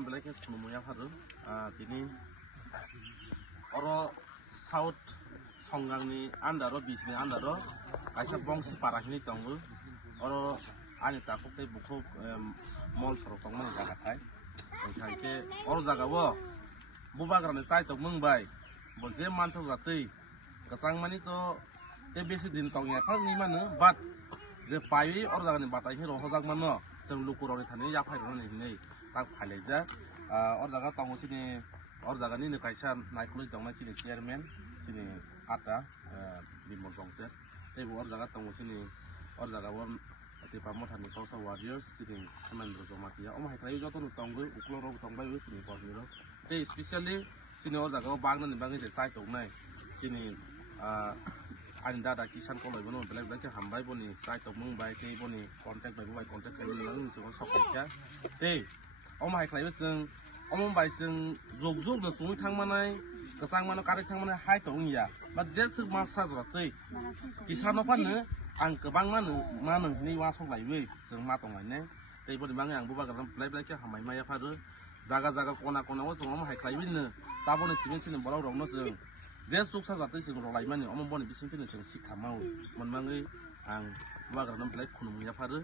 nang belai ke khumuya pharu tini oro South Songgangni andaro bisni andaro kaisa bongsi parakini tongo oro ani takuk bukuk mall sorok tongmani jaga kai ke oro jaga bo bubagrani sai tok mungbai bo je mansa jatui kasang mani to te besi din tongya phar ni manu bat je pai oro jaga ni batai hi rohojak mano जों लुकुरावनि थानाय जाफायरनि नै ता फाइलायजा और जागा तंगो सिनि और जागानि नो कायसा नायखुलि दंना सिनि चेयारमेन सिनि आटा बिमल बंसे तेबो और जागा तंगो सिनि और जागा वर तेपा मथानि कौसा वारियर्स सिनि कमान्डर जमातिया अमा हायख्लाय जतन तंगो उक्लरो तंबाय सिनि बरनिरो ते स्पेशली सिनि और जागा बागनानि बागै जे साइ दंनाय सिनि ani dada kisan koloi bono belak belak hambai boni sai tok mung bai ke boni contact bai contact kai ni nang so sok ka te omai khlai जों omong bai जों jog jog no sung thang manai kasang mano kare thang manai hai to ya ba je suk ma sa jra tei kisan no pan ang kebang manu ni wa sok lai we जों ma tong lai ne te boni bang ang bu ba gam belak belak hamai ma ya pharu jaga jaga kona kona wo जों omai khlai win ne ta boni simin sin borok rong no जों जे सुखसा जातै जों रलाय माने अमन बनि बिसिंथिनो जों सिखा मावो मोनमाङै आं वाग्रा नमफ्लाय खुनुमैया फारो